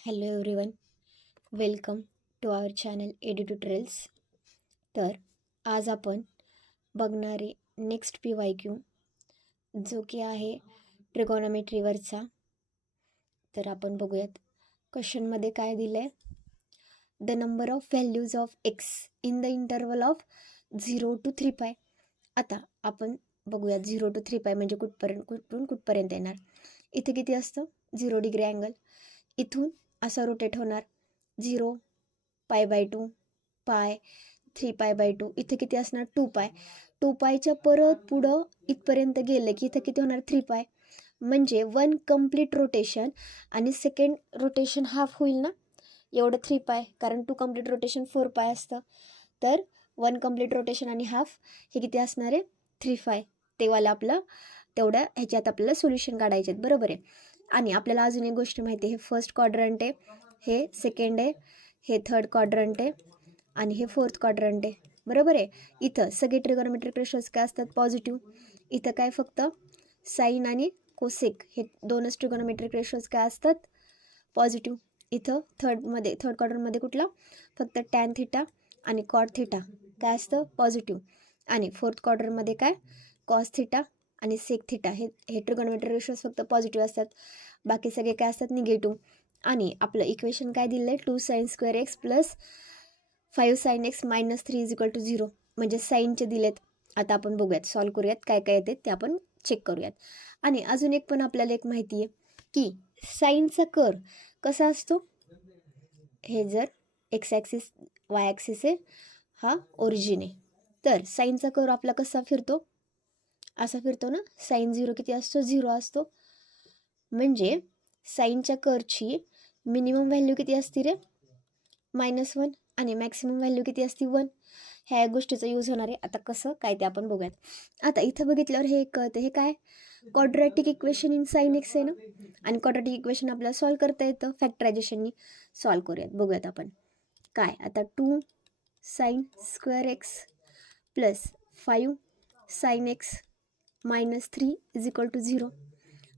Hello everyone, welcome to our channel AD tutorials. तर आज आपण बघणारे नेक्स्ट PYQ जो की आहे ट्रिगोनॉमेट्रीवरचा. तर आपण बघूयात क्वेश्चनमध्ये काय दिलं आहे. The number of values of x in the interval of 0 to 3π. आता आपण बघूयात 0 to 3π म्हणजे कुठून कुठपर्यंत येणार. इथे किती असतं 0 डिग्री अँगल. इथून असं रोटेट होणार 0 π/2 पाय 3π/2. इथे किती असणार 2π. 2πच्या परत पुढं इथपर्यंत गेलं की इथं किती होणार 3π. म्हणजे 1 कम्प्लीट रोटेशन आणि सेकंड रोटेशन हाफ होईल ना, एवढं 3π. कारण 2 कम्प्लीट रोटेशन 4π असतं. तर 1 कम्प्लीट रोटेशन आणि हाफ हे किती असणार आहे 3π. तेव्हाला आपलं तेवढ्या ह्याच्यात आपल्याला सोल्युशन काढायचे आहेत, बरोबर आहे. आणि आपल्याला अजून एक गोष्ट माहिती आहे, हे फर्स्ट क्वाड्रंट आहे, हे सेकंड आहे, हे थर्ड क्वाड्रंट आहे आणि हे फोर्थ क्वाड्रंट आहे, बरोबर आहे. इथं सगळे ट्रिगोनोमेट्रिक रेशोज काय असतात पॉझिटिव्ह. इथं काय फक्त साईन आणि कोसेक हे दोनच ट्रिगोनोमेट्रिक रेशोज काय असतात पॉझिटिव्ह. इथं थर्ड क्वाड्रंटमध्ये कुठला फक्त टॅन थिटा आणि कॉट थिटा काय असतं पॉझिटिव्ह. आणि फोर्थ क्वाड्रंटमध्ये काय कॉस थिटा आणि सेक थिटा हे ट्रिगोनोमेट्रिक रेशोज फक्त पॉझिटिव्ह असतात. बाकी सगळे काय असतात निगेटिव्ह. आणि आपलं इक्वेशन काय दिलं आहे 2 sin² x + 5 sin x - 3 = 0. म्हणजे साईनचे दिलेत. आता आपण बघूयात, सॉल्व करूयात, काय काय येते ते आपण चेक करूयात. आणि अजून एक पण आपल्याला एक माहिती आहे की साईनचा कर्व कसा असतो. हे जर एक्स ॲक्सिस वाय ॲक्सिस आहे, हा ओरिजिन आहे, तर साईनचा कर्व आपला कसा फिरतो असा फिरतो ना. साईन 0 किती असतो 0 असतो. म्हणजे साईनच्या कर्वची मिनिमम व्हॅल्यू किती असते रे -1 आणि मॅक्सिमम व्हॅल्यू किती असते 1. ह्या गोष्टीचा यूज होणार आहे. आता कसं काय ते आपण बघूयात. आता इथं बघितल्यावर हे कळतं, हे काय quadratic equation in sine x आहे ना. आणि क्वाड्रॅटिक इक्वेशन आपल्याला सॉल्व करता येतं फॅक्टरायझेशननी. सॉल्व करूयात, बघूयात आपण काय. आता 2 sin² x + 5 sin x - 3 = 0.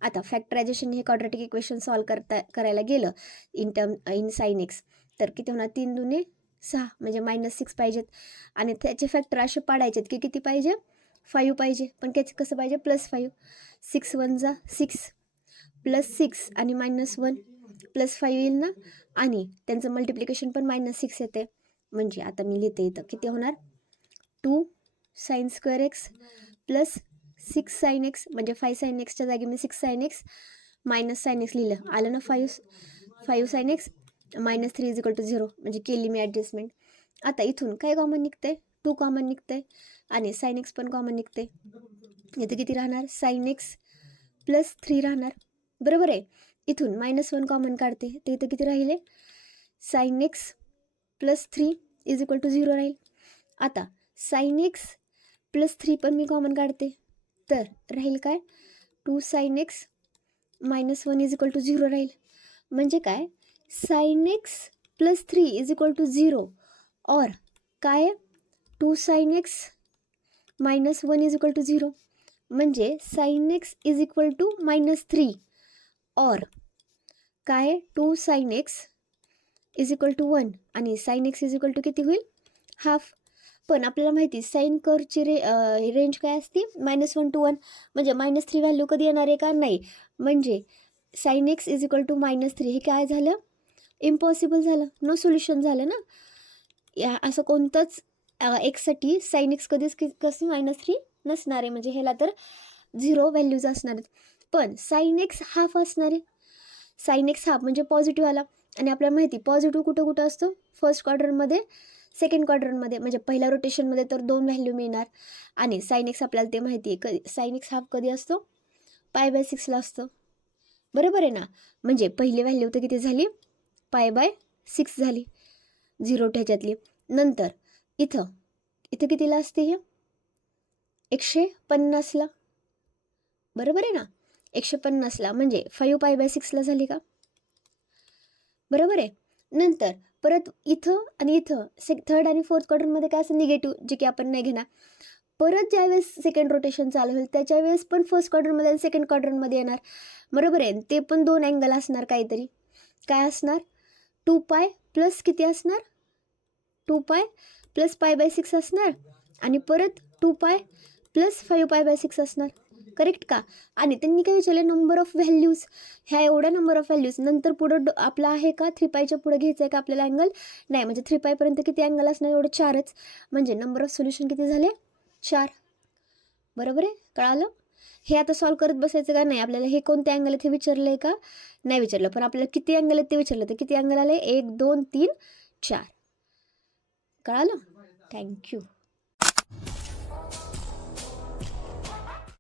आता फॅक्टरायझेशन हे क्वाड्रॅटिक इक्वेशन सॉल्व करायला गेलं इन साइन एक्स तर किती होणार 3 दुने 6 म्हणजे -6 पाहिजेत. आणि त्याचे फॅक्टर असे पाडायचेत की किती पाहिजे 5 पाहिजे. पण कसं पाहिजे +5. 6 1 जा 6 +6 आणि -1 +5 येईल ना. आणि त्यांचं मल्टिप्लिकेशन पण -6 येते. म्हणजे आता मी लिहिते इथं किती होणार 2 sin² x + 6 sin x म्हणजे 5 sin xच्या जागी मी 6 sin x - sin x लिहिलं. आलं ना 5 sin x - 3 = 0. म्हणजे केली मी ॲडजस्टमेंट. आता इथून काय कॉमन निघतंय 2 कॉमन निघतंय आणि sin x पण कॉमन निघते. इथं किती राहणार sin x + 3 राहणार, बरोबर आहे. इथून -1 कॉमन काढते तर इथं किती राहिले sin x + 3 = 0 राहील. आता sin x + 3 पण मी कॉमन काढते तर राहील काय 2 sin x - 1 = 0 राहील. म्हणजे काय sin x + 3 = 0 और काय 2 sin x - 1 = 0. म्हणजे sin x = -3 और काय 2 sin x = 1 आणि sin x किती होईल हाफ. पण आपल्याला माहिती साईन कर्वची रेंज काय असते -1 to 1. म्हणजे -3 व्हॅल्यू कधी येणार आहे का नाही. म्हणजे sin x = -3 हे काय झालं इम्पॉसिबल झालं, नो सोल्युशन झालं ना. या असं कोणतंच एक्ससाठी sin x कधीच कसं -3 नसणार आहे. म्हणजे ह्याला तर 0 व्हॅल्यूज असणार आहेत. पण sin x हाफ असणार आहे. sin x हाफ म्हणजे पॉझिटिव्ह आला. आणि आपल्याला माहिती पॉझिटिव्ह कुठं कुठं असतो फर्स्ट क्वाड्रंटमध्ये सेकंड क्वाड्रंटमध्ये. म्हणजे पहिल्या रोटेशनमध्ये तर 2 व्हॅल्यू मिळणार. आणि sin x आपल्याला ते माहिती आहे कधी sin x हाफ कधी असतो π/6 असतो, बरोबर आहे ना. म्हणजे पहिली व्हॅल्यू तर किती झाली π/6 झाली 0 ह्याच्यातली. नंतर इथं कितीला असते हे 150ला, बरोबर आहे ना. 150ला म्हणजे 5 π/6 झाली का, बरोबर आहे. नंतर परत इथं आणि इथं थर्ड आणि फोर्थ क्वाड्रंटमध्ये काय असं निगेटिव्ह जे की आपण नाही घेणार. परत ज्यावेळेस सेकंड रोटेशन चालू होईल त्याच्या वेळेस पण फर्स्ट क्वाड्रंटमध्ये आणि सेकंड क्वाड्रंटमध्ये येणार, बरोबर आहे. ते पण 2 अँगल असणार काहीतरी. काय असणार टू पाय प्लस किती असणार, 2 पाय प्लस π/6 असणार आणि परत 2 पाय प्लस 5π/6 असणार. करेक्ट का? आणि त्यांनी काय विचारले, नंबर ऑफ व्हॅल्यूज. ह्या एवढ्या नंबर ऑफ व्हॅल्यूज नंतर पुढं आपला आहे का 3π पुढे घ्यायचं आहे का आपल्याला अँगल? नाही. म्हणजे 3π पर्यंत किती अँगल असणार, एवढं 4च. म्हणजे नंबर ऑफ सोल्युशन किती झाले, 4. बरोबर आहे, कळालं? हे आता सॉल्व करत बसायचं का नाही, आपल्याला हे कोणते अँगल आहेत हे विचारलं आहे का, नाही विचारलं. पण आपल्याला किती अँगल आहेत ते विचारलं, तर किती अँगल आले, 1 2 3 4. कळालं? थँक्यू.